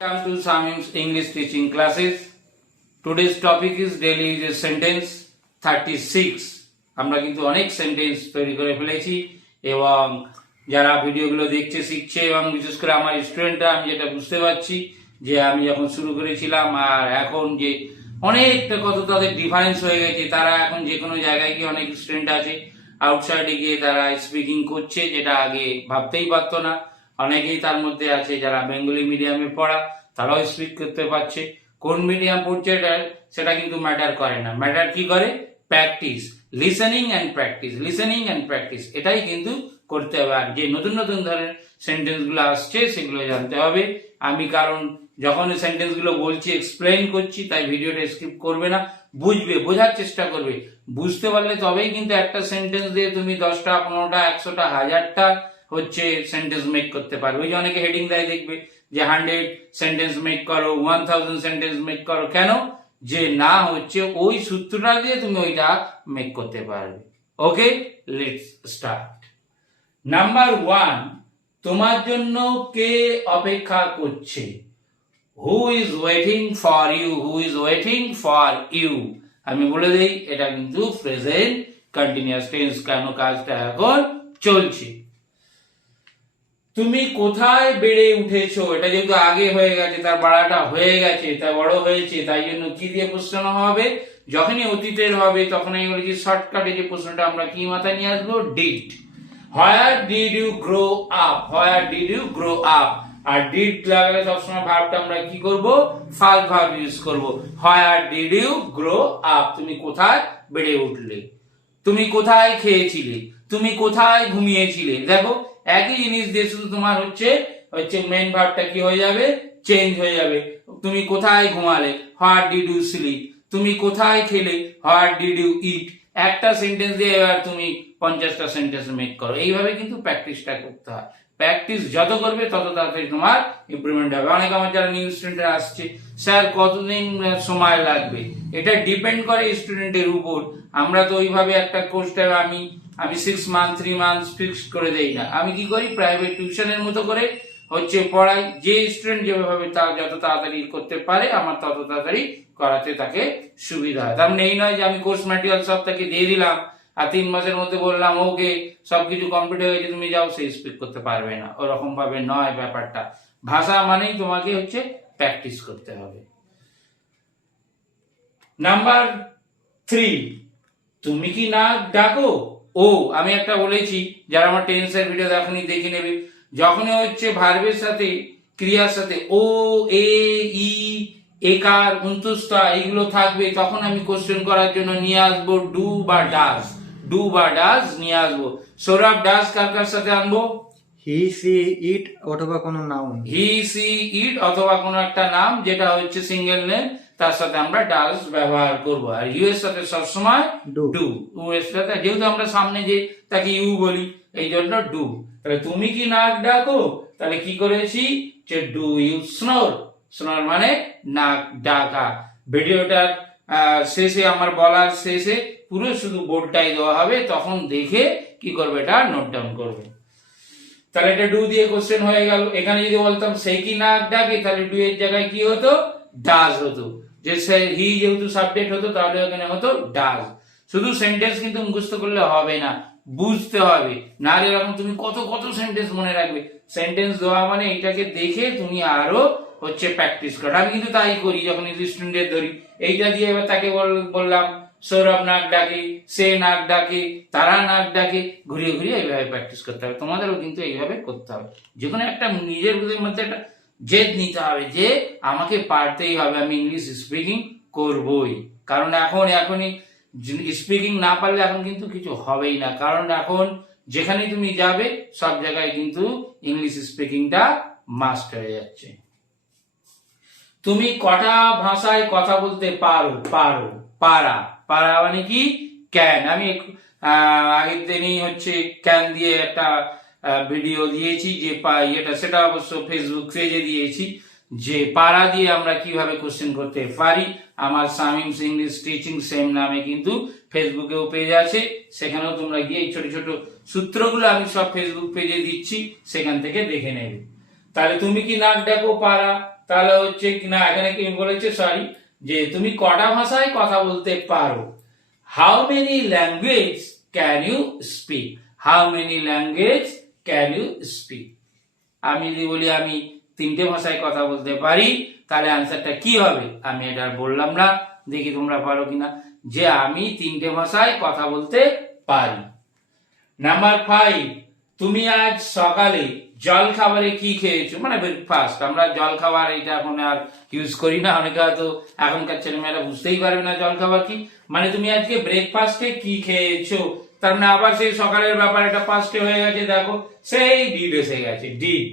Welcome to Samim's English teaching classes. Today's topic is daily uses sentence 36. আমরা কিন্তু অনেক sentence তৈরি করে ফেলেছি এবং যারা ভিডিওগুলো দেখছে শিখছে এবং বিশেষ করে আমার স্টুডেন্টরা আমি যেটা বুঝতে পারছি যে আমি যখন শুরু করেছিলাম আর এখন যে অনেকটা কত তাদের ডিফারেন্স হয়ে গেছে। তারা এখন যে কোনো জায়গায় গিয়ে অনেক স্টুডেন্ট আছে আউটসাইডে গিয়ে তারা স্পিকিং করছে, যেটা আগে ভাবতেই পারতো না। অনেকেই তার মধ্যে আছে যারা বেঙ্গলি মিডিয়ামে পড়া, তারাও স্পিক করতে পারছে। কোন মিডিয়াম পড়ছে সেটা কিন্তু ম্যাটার করে না, ম্যাটার কি করে? Practice, listening and practice, listening and practice, এটাই কিন্তু করতে হবে। আর যে নতুন নতুন ধরনের সেন্টেন্সগুলো আসছে সেগুলো জানতে হবে। আমি কারণ যখন সেন্টেন্সগুলো বলছি এক্সপ্লেইন করছি, তাই ভিডিওটা স্কিপ করবে না, বুঝবে, বোঝার চেষ্টা করবে। বুঝতে পারলে তবেই কিন্তু একটা সেন্টেন্স দিয়ে তুমি 10টা 15টা 100টা 1000টা হচ্ছে সেন্টেন্স মেক করতে পারবে। ওই যে অনেকে হেডিং দেয় দেখবে যে 100 সেন্টেন্স মেক করো, 1000 সেন্টেন্স মেক করো। কেন? যে না হচ্ছে ওই সূত্রটা দিয়ে তুমি ওইটা মেক করতে পারবে। ওকে, লেটস স্টার্ট। নাম্বার 1, তোমার জন্য কে অপেক্ষা করছে? Who is waiting for you, who is waiting for you. আমি বলে দেই এটা কিন্তু প্রেজেন্ট কন্টিনিউয়াস টেন্স, কেন কাজটা এখন চলছে। তুমি কোথায় বেড়ে উঠেছো? এটা যেহেতু আগে হয়ে গেছে, তার বাড়াটা হয়ে গেছে, তাই বড় হয়েছে, তাই জন্য কি দিয়ে প্রশ্ন হবে? যখনই অতীতের হবে তখন আমি বলেছি শর্টকাটে যে প্রশ্নটা আমরা কি মাথায় নিয়ে আসবো? Did. Where did you grow up, where did you grow up. আর ডিড লাগালে সবসময় ভার্বটা আমরা কি করব? ফার্স্ট ভার্ব ইউজ করব। Where did you grow up, তুমি কোথায় বেড়ে উঠলে। তুমি কোথায় খেয়েছিলে, তুমি কোথায় ঘুমিয়েছিলে। দেখো একই জিনিস দিয়ে শুধু তোমার হচ্ছে মেইন ভার্বটা কি হয়ে যাবে? চেঞ্জ হয়ে যাবে। তুমি কোথায় ঘুমালে, হোয়াট ডিড ইউ স্লিপ। তুমি কোথায় খেলে, হোয়াট ডিড ইউ ইট। একটা সেন্টেন্স দিয়ে এবার তুমি 50টা সেন্টেন্স মেক করো। এইভাবে কিন্তু প্র্যাকটিসটা করতে হয়। প্র্যাকটিস যত করবে তত তাড়াতাড়ি তোমার ইমপ্রুভমেন্ট হবে। অনেক আমার যারা নিউ স্টুডেন্টরা আসছে, স্যার কতদিন সময় লাগবে? এটা ডিপেন্ড করে স্টুডেন্টের উপর। আমরা তো ওইভাবে একটা কোর্সটা আমি 6 মান্থ 3 মান্থ ফিক্স করে দেই না। আমি কি করি? প্রাইভেট টিউশনের মতো করে হচ্ছে পড়াই। যে স্টুডেন্ট যেভাবে যত তাড়াতাড়ি করতে পারে আমার তত তাড়াতাড়ি করাতে তাকে সুবিধা হয়। তার মানে এই নয় যে আমি কোর্স ম্যাটেরিয়াল সব তাকে দিয়ে দিলাম আর 3 মাসের মধ্যে বললাম ওকে সবকিছু কমপ্লিট হয়ে গেছে, তুমি যাও, সে স্পিক করতে পারবে না। ওরকম ভাবে নয় ব্যাপারটা। ভাষা মানেই তোমাকে হচ্ছে প্র্যাকটিস করতে হবে। নাম্বার 3, তুমি কি নাক ডাকো? ও, আমি একটা বলেছি, যারা আমার টেন্সের ভিডিও দেখনি দেখে নেবে। যখনই হচ্ছে ভার্বের সাথে ক্রিয়ার সাথে ও, এ, ই, একার, অন্ত্যুষ্টা এগুলো থাকবে, তখন আমি কোশ্চেন করার জন্য নিয়ে আসবো ডু বা ডাজ। ডু বা ডাজ নিয়ে আসবো। সৌরভ, ডাজ কার কার সাথে আনবো? হি, সি, ইট অথবা কোনো নাউন। হি, সি, ইট অথবা কোনো একটা নাম যেটা হচ্ছে সিঙ্গেল নেম, তার সাথে আমরা ডাজ ব্যবহার করব। আর ইউ এর সাথে সবসময় ডু। ইউ এর সাথে যেহেতু আমরা সামনে যে তাকে ইউ বলি, এই জন্য ডু। তাহলে তুমি কি নাক ডাকো? তাহলে কি করেছি? যে ডু ইউ স্নোর। স্নোর মানে নাক ডাকা। ভিডিওটার শেষে আমার বলার শেষে পুরো শুধু বোর্ডটাই দেওয়া হবে, তখন দেখে কি করবে? এটা নোট ডাউন করবে। তাহলে এটা ডু দিয়ে কোশ্চেন হয়ে গেল। এখানে যদি বলতাম সেই কি নাক ডাকে, তাহলে ডু এর জায়গায় কি হতো? ডাজ হতো। যে হি যেহেতু সাবজেক্ট হতো, তাহলে এখানে হতো ডাজ। শুধু সেন্টেন্স কিন্তু মুখস্থ করলে হবে না, বুঝতে হবে। নাহলে এরকম তুমি কত কত সেন্টেন্স মনে রাখবে। সেন্টেন্স দেওয়া মানে এটাকে দেখে তুমি আরো হচ্ছে প্র্যাকটিস করো। আমি কিন্তু তাই করি যখন স্টুডেন্টের ধরি। এইটা দিয়ে এবার তাকে বললাম সৌরভ নাক ডাকে, সে নাক ডাকে, তারা নাক ডাকে, ঘুরিয়ে ঘুরিয়ে এইভাবে প্র্যাকটিস করতে হবে। তোমাদেরও কিন্তু এইভাবে করতে হবে। যে কোনো একটা নিজের মধ্যে একটা জেদ নিতে হবে যে আমাকে পারতেই হবে, আমি ইংলিশ স্পিকিং করবই। কারণ এখনই স্পিকিং না পারলে এখন কিন্তু কিছু হবেই না। কারণ এখন যেখানেই তুমি যাবে সব জায়গায় কিন্তু ইংলিশ স্পিকিংটা মাস্ট হয়ে যাচ্ছে। তুমি কটা ভাষায় কথা বলতে পারো? পারা। পারা মানে কি? ক্যান। আমি আগের দিনই হচ্ছে ক্যান দিয়ে একটা ভিডিও দিয়েছি, যে সেটা অবশ্য ফেসবুক পেজে দিয়েছি, যে পারা দিয়ে আমরা কিভাবে কোশ্চেন করতে পারি। আমার সামিম ইংলিশ টিচিং সেম নামে কিন্তু ফেসবুকেও পেজ আছে, সেখানেও তোমরা গিয়ে ছোট ছোট সূত্রগুলো আমি সব ফেসবুক পেজে দিচ্ছি, সেখান থেকে দেখে নেবে। তাহলে তুমি কি নাক ডাকো? পারা। তাহলে হচ্ছে কি না, এখানে কি বলেছে, সরি, যে তুমি কটা ভাষায় কথা বলতে পারো। How many language can you speak, how many language can you speak. আমি যদি বলি আমি 3টে ভাষায় কথা বলতে পারি, তাহলে আনসারটা কি হবে, আমি এটা বললাম না, দেখি তোমরা পারো কিনা, যে আমি 3টে ভাষায় কথা বলতে পারি। নাম্বার 5, তুমি আজ সকালে জল খাবারে কি খেয়েছো, মানে ব্রেকফাস্ট। আমরা জল খাবার এটা এখন আর ইউজ করি না, অনেকে হয়তো এখনকার ছেলেমেয়েরা বুঝতেই পারবে না জল খাবার কি, মানে তুমি আজকে ব্রেকফাস্টে কি খেয়েছো, তার মানে আবার সেই সকালের ব্যাপার, এটা পাস্টে হয়ে গেছে, দেখো সেই ডিড এসে গেছে, did.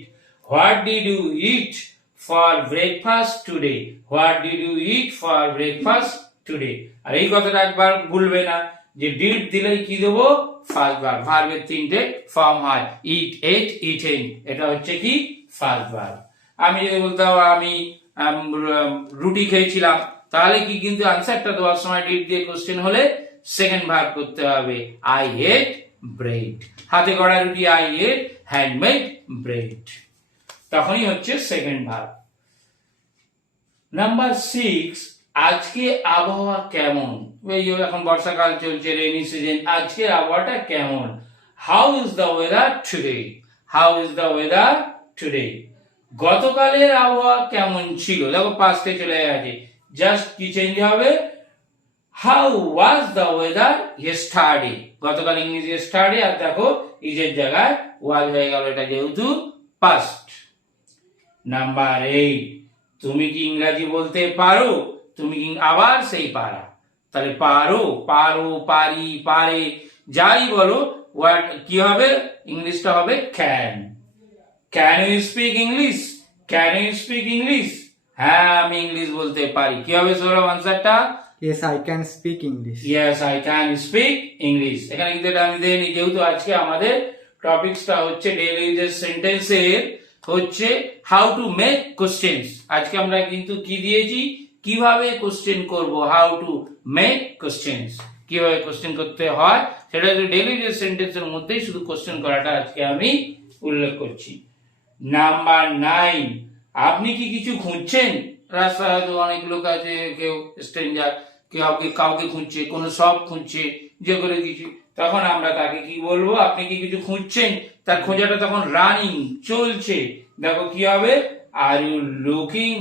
What did you eat for breakfast today, what did you eat for breakfast today. আর এই কথাটা একবার ভুলবে না, যে ডিড দিলেই কি দেবো, ফার্স্ট ভার্ব, ভার্বের 3টে ফর্ম হয়, ইট, এট, ইটেন, এটা হচ্ছে কি ফার্স্ট ভার্ব। আমি যদি বলতাম আমি রুটি খেয়েছিলাম, তাহলে কি কিন্তু আনসারটা দেওয়ার সময় ডিড দিয়ে কোশ্চেন হলে সেকেন্ড ভার্ব করতে হবে, আই এট ব্রেড, হাতে গড়া রুটি, আই এট হ্যান্ডমেড ব্রেড, তখনই হচ্ছে সেকেন্ড ভার্ব। নাম্বার 6, আজকে আবহাওয়া কেমন, এই যে এখন বর্ষাকাল চলছে, রেইনি সিজন, আজকে আবহাওয়াটা কেমন, how is the weather today, how is the weather today. গতকালের আবহাওয়া কেমন ছিল, দেখো পাস্টে চলে গেছে, জাস্ট কি চেঞ্জ হবে, how was the weather yesterday, গতকাল ইংলিশ ইয়েস্টারডে, আর দেখো ইজের জায়গায় ওয়াজ হয়ে গেল, এটা যেহেতু পাস্ট। নাম্বার 8, তুমি কি ইংরাজি বলতে পারো, তুমি আবার সেই পারা, তাহলে পারো, পারো, পারি, পারে, যাই বলো, ওয়ার্ড কি হবে, ইংলিশটা হবে can. Can you speak English, can you speak English, হ্যাঁ আমি ইংলিশ বলতে পারি, কি হবে সৌরভ আনসারটা, yes I can speak English, yes I can speak English. এখানে কিন্তু এটা আমি দেইনি, যেহেতু আজকে আমাদের টপিকসটা হচ্ছে ডেইলি ইউজের সেন্টেন্সের হচ্ছে হাউ টু মেক কোশ্চেন্স, আজকে আমরা কিন্তু কি দিয়েছি, কিভাবে কোশ্চেন করব, হাউ টু মেক কোশ্চেন্স, কিভাবে কোশ্চেন করতে হয়, সেটা ডেইলি ইউজের সেন্টেন্সের মধ্যেই শুধু কোশ্চেন করাটা আজকে আমি উল্লেখ করছি। নাম্বার 9, আপনি কি কিছু খুঁজছেন, রাস্তায় হয়তো অনেক লোক আছে, কেউ স্ট্রেঞ্জার, কাউকে খুঁজছে, কোনো শপ খুঁজছে, যে করে কিছু, তখন আমরা তাকে কি বলবো, আপনি কি কিছু খুঁজছেন, তার খোঁজাটা তখন রানিং, চলছে, দেখো কি হবে, are you looking,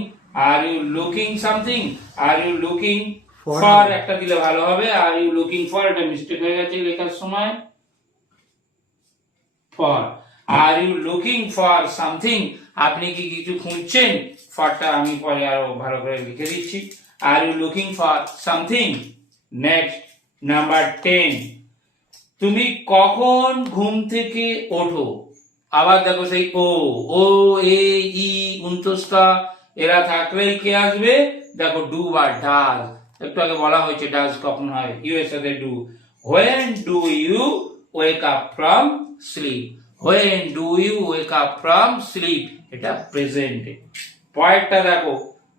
are you looking something, are you looking for, একটা দিলে ভালো হবে, আর ইউ লুকিং ফর, এটা মিস্টেক হয়ে গেছে লেখার সময়, for, are you looking for something, আপনি কি কিছু খুঁজছেন, ফরটা আমি পরে আরো ভালো করে লিখে দিচ্ছি, are you looking for something. Next number 10, তুমি কখন ঘুম থেকে ওঠো, আবার দেখো সেই ও, ও, এ, ই, উন্তস্তা, এরা থাকলেই কে আসবে, দেখো ডু বা ডাজ, একটু আগে বলা হয়েছে ডাজ কখন হয়, ইউ এর সাথে do. When do you wake up from sleep, when do you wake up from sleep, এটা প্রেজেন্ট। পরেরটা দেখো,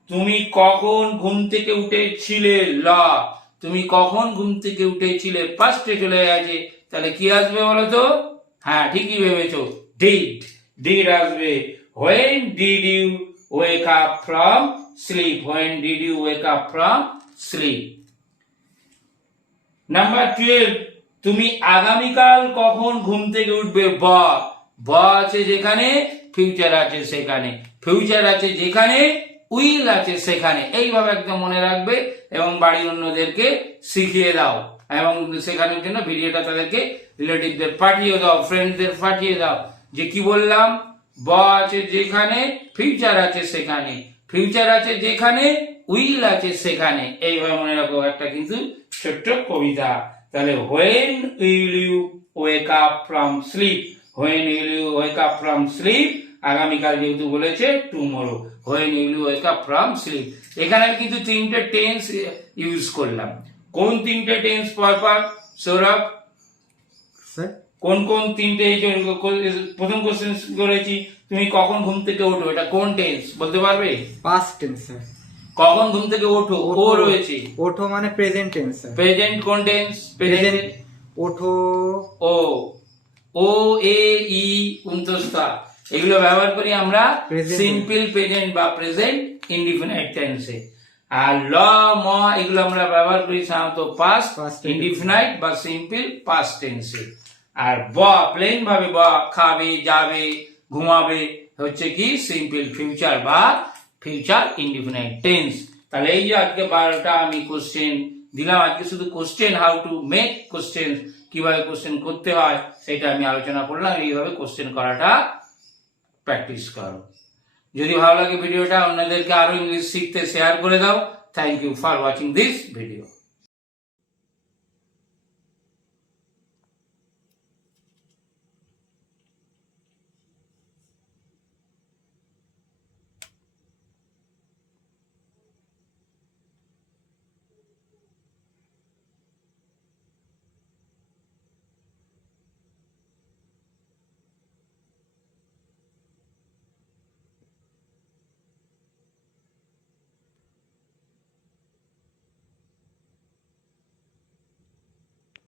তুমি কখন ঘুম থেকে উঠেছিলে, ল, তুমি কখন ঘুম থেকে উঠেছিলে, ফার্স্টে চলে গেছে, তাহলে কি আসবে বলো তো, হ্যাঁ ঠিকই ভেবেছো, ডিড, ডিড আসবে। When did you wake up from sleep, when did you wake up from sleep. Number 12, তুমি আগামীকাল কখন ঘুম থেকে উঠবে, ব, ব আছে যেখানে ফিউচার আছে সেখানে, ফিউচার আছে যেখানে উইল আছে সেখানে, এইভাবে একদম মনে রাখবে এবং বাড়ির অন্যদেরকে শিখিয়ে দাও, এবং শেখানোর জন্য ভিডিওটা তাদেরকে রিলেটিভদের পাঠিয়ে দাও, ফ্রেন্ডদের পাঠিয়ে দাও, যে কি বললাম, ব আছে যেখানে ফিউচার আছে সেখানে, ফিউচার আছে যেখানে উইল আছে সেখানে, এইভাবে মনে রাখো, একটা কিন্তু ছোট্ট কবিতা। তাহলে when will you wake up from sleep, when will you wake up from sleep, আগামীকাল যেহেতু বলেছে tomorrow, when will you wake up from sleep. এখানে কিন্তু 3টে টেন্স ইউজ করলাম, কোন 3টে টেন্স পরপর সৌরভ, কোন কোন 3টে, প্রথম কোশ্চেন করেছি তুমি কখন ঘুম থেকে ওঠো, এটা কোন টেন্স বলতে পারবে, পাস্ট টেন্স স্যার, কখন ঘুম থেকে ওঠো, ও রয়েছে, ওঠো মানে প্রেজেন্ট টেন্স স্যার, প্রেজেন্ট কোন টেন্স, প্রেজেন্ট, ওঠো, ও, ও, এ, ই, উন্তস্তা, এগুলো ব্যবহার করি আমরা সিম্পল প্রেজেন্ট বা প্রেজেন্ট ইনডিফিনাইট টেন্সে। আর ল, ম এগুলো আমরা ব্যবহার করি সাধারণত পাস্ট Past tense. ইনডিফিনাইট বা সিম্পল পাস্ট টেন্সে। আর ব প্লেন ভাবে ব, খাবে, যাবে, ঘুমাবে হচ্ছে কি সিম্পল ফিউচার বা ফিউচার ইনডিফিনাইট টেন্স। তাহলে এই যে আজকে 12টা আমি কোশ্চেন দিলাম, আজকে শুধু question, how to make question, কিভাবে কোশ্চেন করতে হয় সেটা আমি আলোচনা করলাম। এইভাবে কোশ্চেন করাটা প্র্যাকটিস করো। যদি ভালো লাগে ভিডিওটা, অন্যদেরকে আরো ইংলিশ শিখতে শেয়ার করে দাও। Thank you for watching this video.